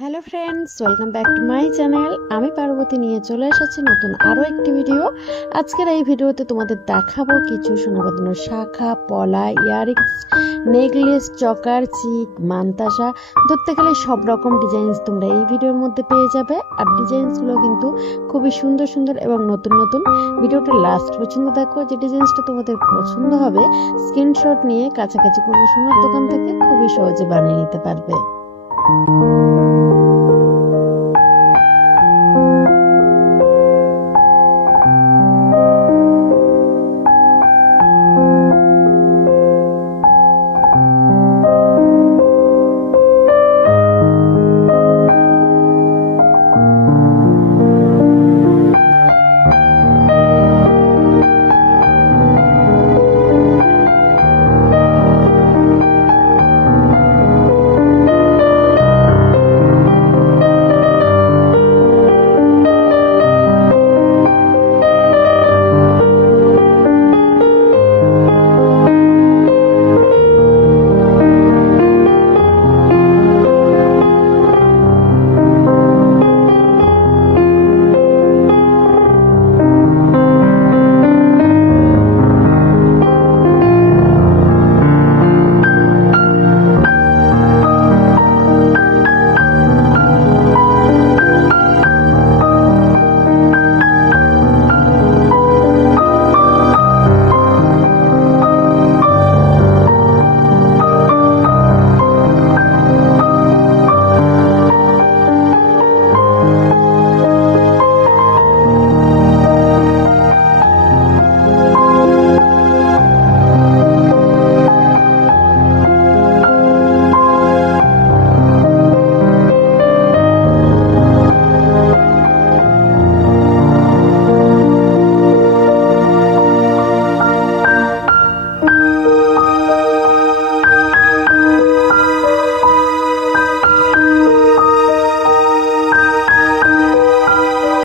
Hello friends, welcome back to my channel. আমি পার্বতী নিয়ে চলে এসেছি নতুন আরও একটি ভিডিও। আজকের এই ভিডিওতে তোমাদের দেখাবো কিছু সোনা বাঁধানোর শাখা, পলা, ইয়ারিংস, নেকলেস, চকার, চিক, মান্তাসা, ধরতে গেলে সব রকম ডিজাইনস তোমরা এই ভিডিওর মধ্যে পেয়ে যাবে। আর ডিজাইনসগুলো কিন্তু খুবই সুন্দর সুন্দর এবং নতুন নতুন। ভিডিওটা লাস্ট পর্যন্ত দেখো, যে ডিজাইনসটা তোমাদের পছন্দ হবে স্ক্রিনশট নিয়ে কাছাকাছি কোনো সোনার দোকান থেকে খুবই সহজে বানিয়ে নিতে পারবে।